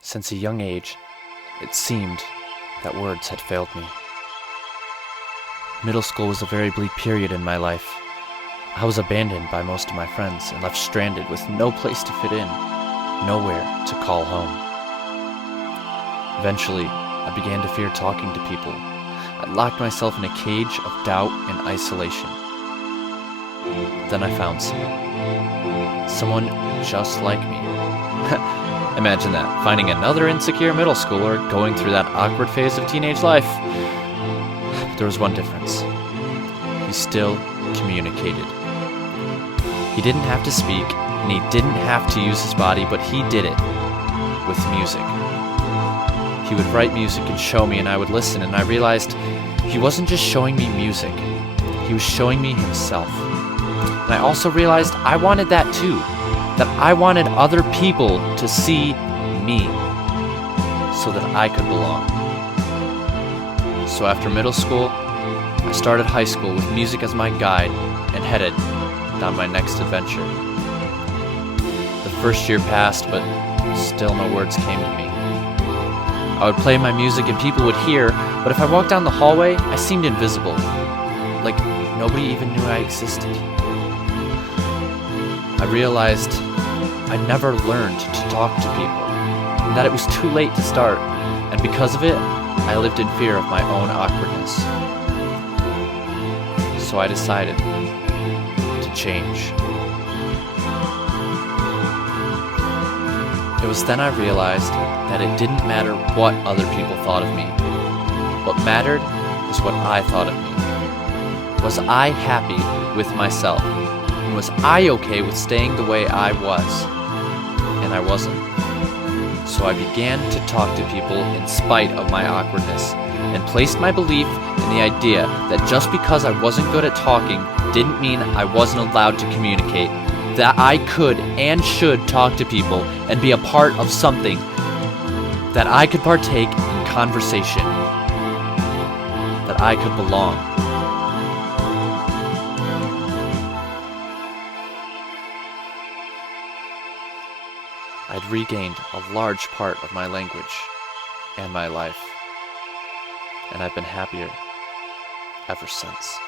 Since a young age, it seemed that words had failed me. Middle school was a very bleak period in my life. I was abandoned by most of my friends and left stranded with no place to fit in, nowhere to call home. Eventually, I began to fear talking to people. I locked myself in a cage of doubt and isolation. Then I found someone just like me. Imagine that, finding another insecure middle schooler going through that awkward phase of teenage life. But there was one difference. He still communicated. He didn't have to speak, and he didn't have to use his body, but he did it with music. He would write music and show me, and I would listen, and I realized he wasn't just showing me music. He was showing me himself. And I also realized I wanted that too. That I wanted other people to see me so that I could belong. So after middle school, I started high school with music as my guide and headed down my next adventure. The first year passed, but still no words came to me. I would play my music and people would hear, but if I walked down the hallway, I seemed invisible. Like nobody even knew I existed. I realized I'd never learned to talk to people, and that it was too late to start, and because of it, I lived in fear of my own awkwardness. So I decided to change. It was then I realized that it didn't matter what other people thought of me. What mattered is what I thought of me. Was I happy with myself? And was I okay with staying the way I was? And I wasn't. So I began to talk to people in spite of my awkwardness, and placed my belief in the idea that just because I wasn't good at talking didn't mean I wasn't allowed to communicate, that I could and should talk to people and be a part of something, that I could partake in conversation, that I could belong. I'd regained a large part of my language and my life, and I've been happier ever since.